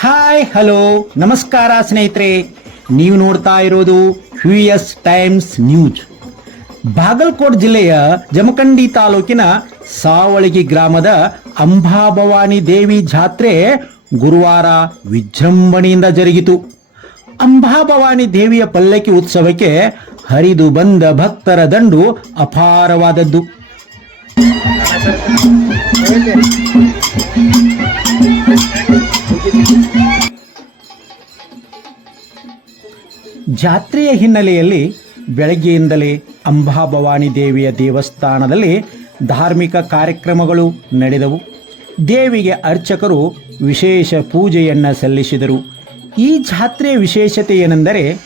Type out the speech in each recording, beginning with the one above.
Hi hello ನಮಸ್ಕಾರ ಸ್ನೇಹಿತರೆ. ನೀವು ನೋಡ್ತಾ ಇರೋದು U S times news Bagalkot ಜಿಲ್ಲೆಯ ಜಮಖಂಡಿ ತಾಲೂಕಿನ ಸಾವಳಗಿ ಗ್ರಾಮದ ಅಂಬಾಭವಾನಿ ದೇವಿ ಜಾತ್ರೆ ಗುರುವಾರ ವಿಜೃಂಭಣೆಯಿಂದ ಜರುಗಿತು. ಅಂಬಾಭವಾನಿ ದೇವಿಯ ಪಲ್ಲಕ್ಕಿ ಉತ್ಸವಕ್ಕೆ ಹರಿದು ಬಂದ ಭಕ್ತರ ದಂಡು ಅಪಾರವಾದದ್ದು. ಜಾತ್ರೆಯ ಹಿನ್ನೆಲೆಯಲ್ಲಿ ಬೆಳಗ್ಗೆಯಿಂದಲೇ ಅಂಬಾಭವಾನಿ ದೇವಿಯ ದೇವಸ್ಥಾನದಲ್ಲಿ ಧಾರ್ಮಿಕ ಕಾರ್ಯಕ್ರಮಗಳು ನಡೆದವು. ದೇವಿಗೆ ಅರ್ಚಕರು ವಿಶೇಷ ಪೂಜೆಯನ್ನು ಸಲ್ಲಿಸಿದರು. ಈ ಜಾತ್ರೆಯ ವಿಶೇಷತೆ ಏನೆಂದರೆ,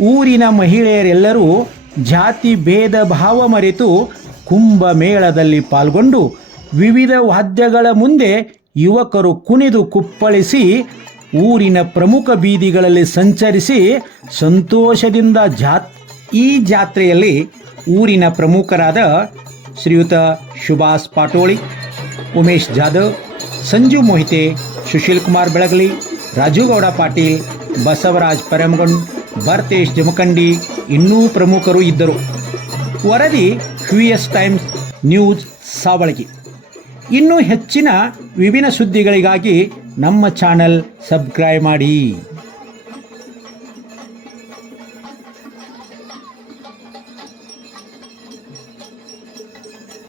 ಊರಿನ ಮಹಿಳೆಯರೆಲ್ಲರೂ ಜಾತಿ ಭೇದ ಭಾವ ಮರೆತು ಕುಂಭಮೇಳದಲ್ಲಿ ಪಾಲ್ಗೊಂಡು ವಿವಿಧ ವಾದ್ಯಗಳ ಮುಂದೆ ಯುವಕರು ಕುಣಿದು ಕುಪ್ಪಳಿಸಿ ಊರಿನ ಪ್ರಮುಖ ಬೀದಿಗಳಲ್ಲಿ ಸಂಚರಿಸಿ ಸಂತೋಷದಿಂದ ಜಾತ್, ಈ ಜಾತ್ರೆಯಲ್ಲಿ ಊರಿನ ಪ್ರಮುಖರಾದ ಶ್ರೀಯುತ ಸುಭಾಷ್ ಪಾಟೋಳಿ, ಉಮೇಶ್ ಜಾಧವ್, ಸಂಜು ಮೊಹಿತೆ, ಸುಶೀಲ್ ಕುಮಾರ್ ಬೆಳಗಲಿ ರಾಜುಗೌಡ ಪಾಟೀಲ್, ಬಸವರಾಜ್ ಪರಮಗಂಡ್ ಭರತೇಶ್ ಜಮಖಂಡಿ ಇನ್ನೂ ಪ್ರಮುಖರು ಇದ್ದರು. ವರದಿ ಕ್ಯೂಎಸ್ ಎಸ್ ಟೈಮ್ಸ್ ನ್ಯೂಸ್, ಸಾವಳಗಿ. ಇನ್ನೂ ಹೆಚ್ಚಿನ ವಿಭಿನ್ನ ಸುದ್ದಿಗಳಿಗಾಗಿ ನಮ್ಮ ಚಾನಲ್ ಸಬ್ಸ್ಕ್ರೈಬ್ ಮಾಡಿ.